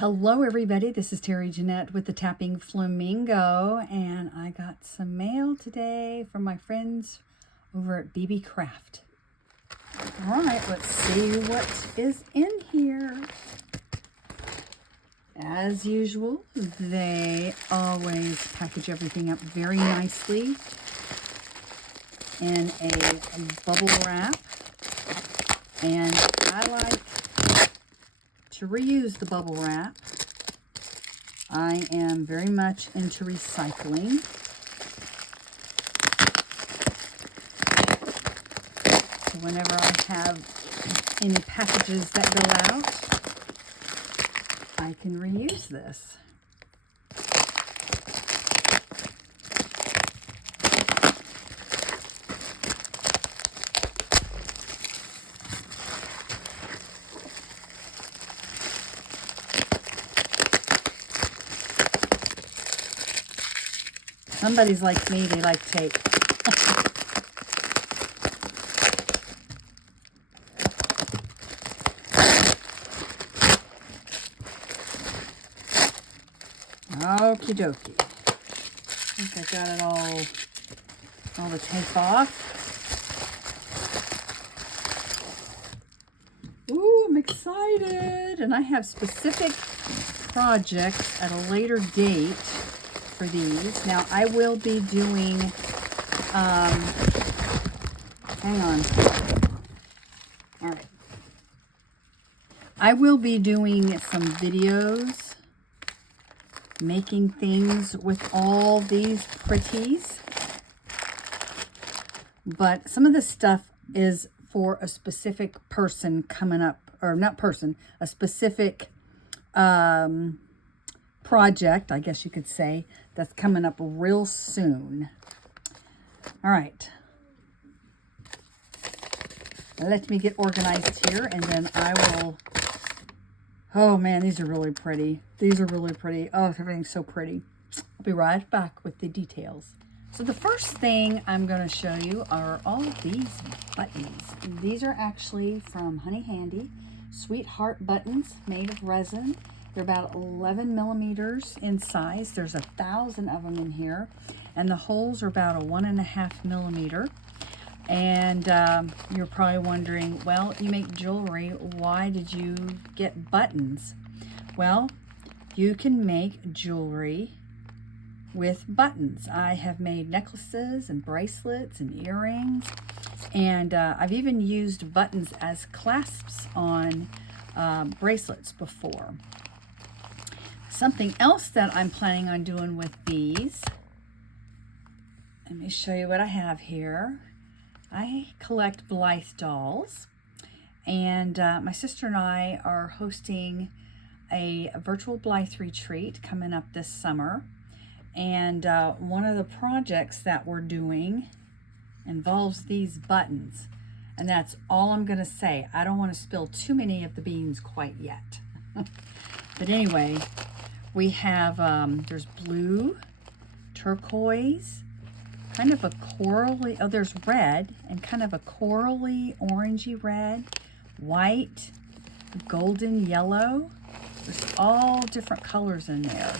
Hello everybody, this is Terry Jeanette with the Tapping Flamingo, and I got some mail today from my friends over at BeeBeeCraft. All right, let's see what is in here. As usual, they always package everything up very nicely in a bubble wrap, and I like to reuse the bubble wrap. I am very much into recycling. So whenever I have any packages that go out, I can reuse this. Somebody's like me, they like tape. Okie dokie. I think I got it all the tape off. Ooh, I'm excited. And I have specific projects at a later date for these. Now I will be doing, hang on. All right. I will be doing some videos making things with all these pretties, but some of this stuff is for a specific person coming up, or not person, a specific project, I guess you could say, that's coming up real soon. All right. Let me get organized here, and then I will... Oh man, these are really pretty. These are really pretty. Oh, everything's so pretty. I'll be right back with the details. So the first thing I'm going to show you are all of these buttons. These are actually from Honey Handy. Sweetheart buttons made of resin. They're about 11 millimeters in size. There's 1,000 of them in here. And the holes are about a 1.5 millimeter. And you're probably wondering, well, you make jewelry. Why did you get buttons? Well, you can make jewelry with buttons. I have made necklaces and bracelets and earrings. And I've even used buttons as clasps on bracelets before. Something else that I'm planning on doing with these, let me show you what I have here. I collect Blythe dolls, and my sister and I are hosting a virtual Blythe retreat coming up this summer, and one of the projects that we're doing involves these buttons, and that's all I'm going to say. I don't want to spill too many of the beans quite yet. But anyway, we have, there's blue, turquoise, kind of a corally, oh, there's red, and kind of a corally, orangey red, white, golden yellow. There's all different colors in there.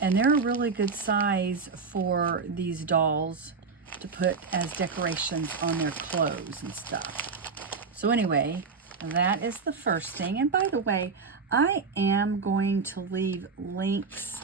And they're a really good size for these dolls to put as decorations on their clothes and stuff. So anyway, that is the first thing. And by the way, I am going to leave links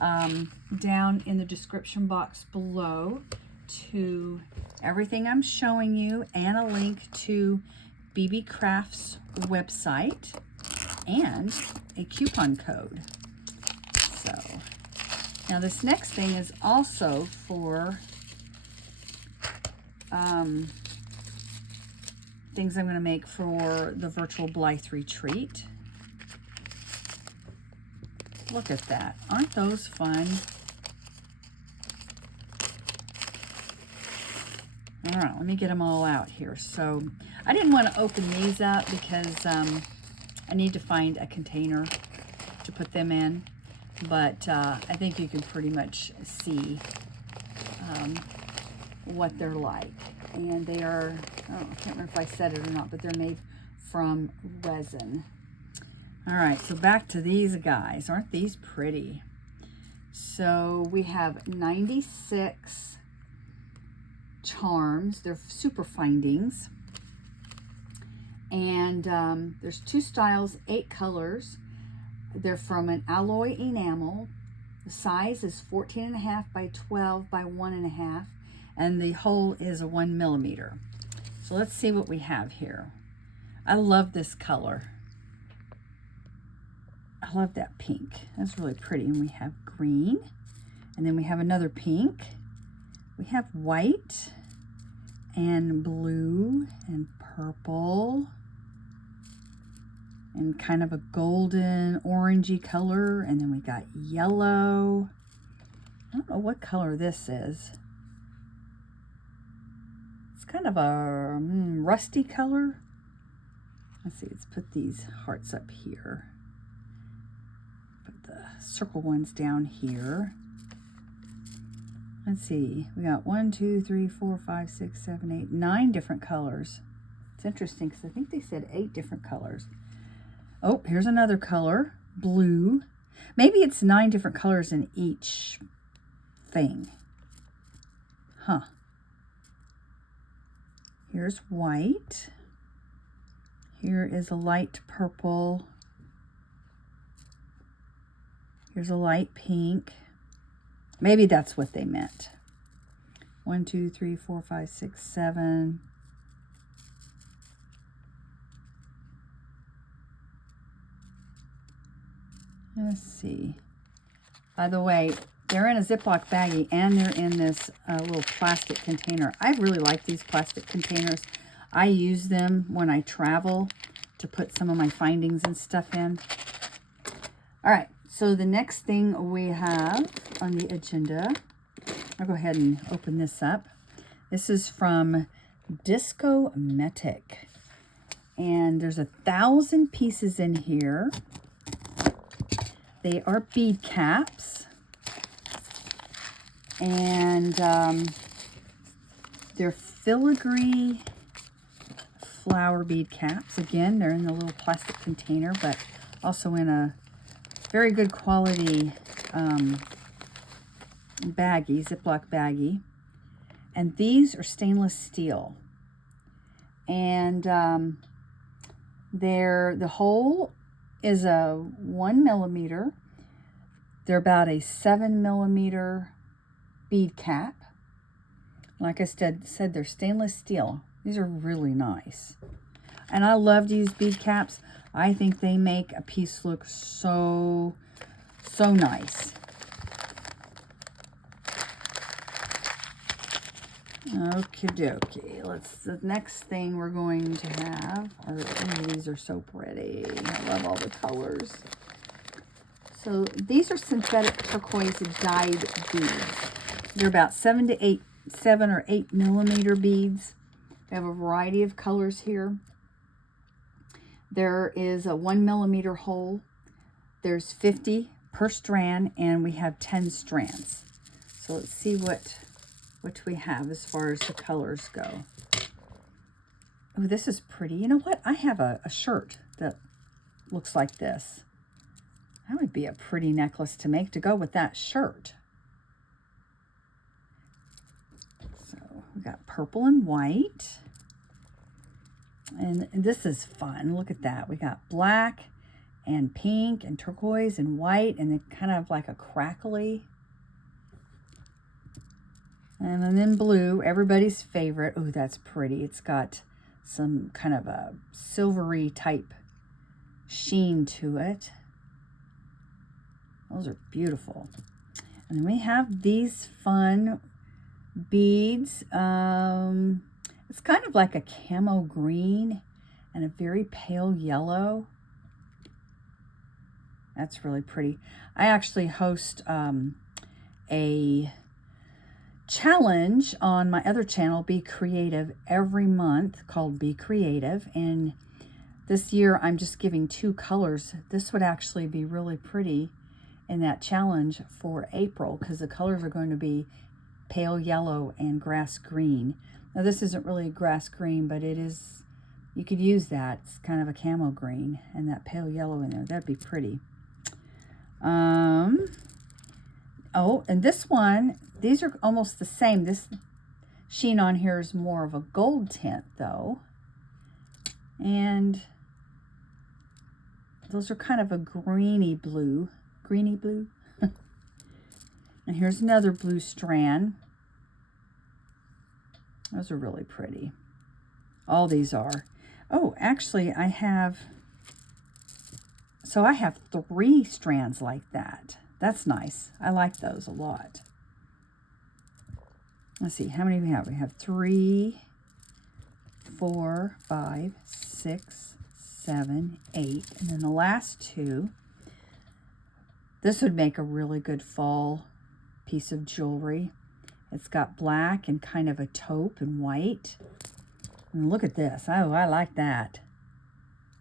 down in the description box below to everything I'm showing you, and a link to BeeBeeCraft's website and a coupon code. So now this next thing is also for things I'm going to make for the virtual Blythe retreat. Look at that. Aren't those fun? All right, let me get them all out here. So I didn't want to open these up because I need to find a container to put them in. But I think you can pretty much see what they're like. And they are, oh, I can't remember if I said it or not, but they're made from resin. All right, so back to these guys. Aren't these pretty? So we have 96 charms. They're super findings. And there's 2 styles, 8 colors. They're from an alloy enamel. The size is 14.5 by 12 by 1.5. And the hole is a 1 millimeter. So let's see what we have here. I love this color. I love that pink. That's really pretty. And we have green. And then we have another pink. We have white and blue and purple and kind of a golden orangey color. And then we got yellow. I don't know what color this is. It's kind of a rusty color. Let's see, let's put these hearts up here. Put the circle ones down here. Let's see, we got 1, 2, 3, 4, 5, 6, 7, 8, 9 different colors. It's interesting because I think they said 8 different colors. Oh, here's another color, blue. Maybe it's 9 different colors in each thing. Huh. Here's white. Here is a light purple. Here's a light pink. Maybe that's what they meant. 1, 2, 3, 4, 5, 6, 7. Let's see. By the way, they're in a Ziploc baggie and they're in this little plastic container. I really like these plastic containers. I use them when I travel to put some of my findings and stuff in. All right, so the next thing we have on the agenda, I'll go ahead and open this up. This is from Disco Metic. And there's 1,000 pieces in here. They are bead caps. And they're filigree flower bead caps. Again, they're in the little plastic container, but also in a very good quality baggie, Ziploc baggie. And these are stainless steel. And the hole is a 1 millimeter. They're about a 7 millimeter bead cap. Like I said, they're stainless steel. These are really nice. And I love to use bead caps. I think they make a piece look so nice. Okie dokie. The next thing we're going to have are, these are so pretty. I love all the colors. So these are synthetic turquoise dyed beads. They're about 7 or 8 millimeter beads. We have a variety of colors here. There is a 1 millimeter hole. There's 50 per strand, and we have 10 strands. So let's see what we have as far as the colors go. Oh, this is pretty. You know what? I have a shirt that looks like this. That would be a pretty necklace to make to go with that shirt. So we got purple and white. And this is fun. Look at that. We got black and pink and turquoise and white, and then kind of like a crackly. And then blue, everybody's favorite. Oh, that's pretty. It's got some kind of a silvery type sheen to it. Those are beautiful. And then we have these fun beads. It's kind of like a camo green and a very pale yellow. That's really pretty. I actually host a challenge on my other channel, Be Creative, every month called Be Creative. And this year I'm just giving 2 colors. This would actually be really pretty in that challenge for April because the colors are going to be pale yellow and grass green. Now this isn't really grass green, but it is, You could use that. It's kind of a camo green and that pale yellow in there. That'd be pretty. Oh, and this one, these are almost the same. This sheen on here is more of a gold tint though. And those are kind of a greeny blue. Greeny blue. And here's another blue strand. Those are really pretty. All these are. Oh, actually I have 3 strands like that. That's nice. I like those a lot. Let's see, how many we have? We have 3, 4, 5, 6, 7, 8, and then the last 2. This would make a really good fall piece of jewelry. It's got black and kind of a taupe and white. And look at this. Oh, I like that.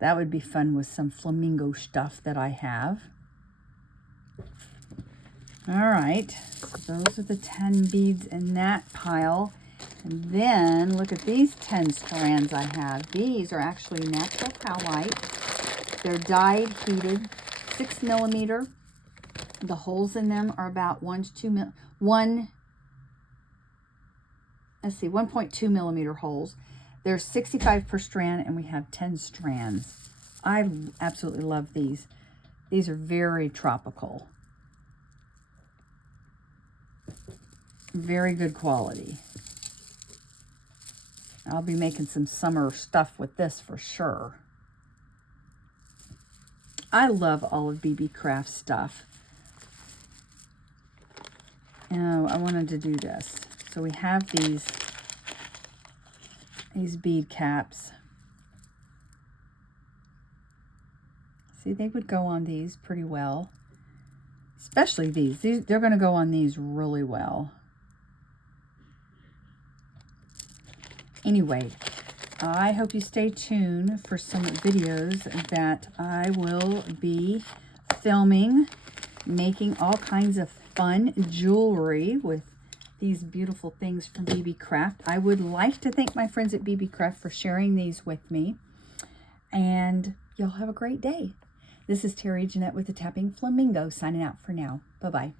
That would be fun with some flamingo stuff that I have. All right, so those are the 10 beads in that pile. And then look at these 10 strands I have. These are actually natural howlite. They're dyed, heated, 6 millimeter. The holes in them are about 1.2 millimeter holes. There's 65 per strand, and we have 10 strands. I absolutely love these. These are very tropical. Very good quality. I'll be making some summer stuff with this for sure. I love all of BeeBeeCraft stuff. I wanted to do this. So we have these bead caps. See, they would go on these pretty well. Especially these. They're going to go on these really well. Anyway, I hope you stay tuned for some videos that I will be filming, making all kinds of fun jewelry with these beautiful things from BeeBeeCraft. I would like to thank my friends at BeeBeeCraft for sharing these with me. And y'all have a great day. This is Terry Jeanette with the Tapping Flamingo signing out for now. Bye-bye.